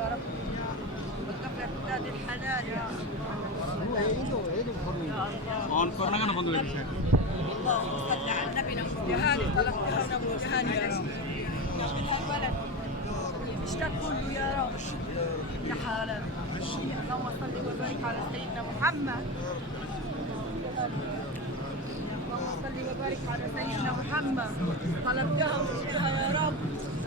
يا رب وكفر اولاد الحلال يا on corona কেন বন্ধ করে দিচ্ছে اللهم صل على النبي ابو جهال طلبتها من ابو جهال يا رب يا الولد اللي مشتاق كله يا رب يا حلال اللهم صل وبارك على سيدنا محمد اللهم صل وبارك على سيدنا محمد طلبتها وشفتها يا رب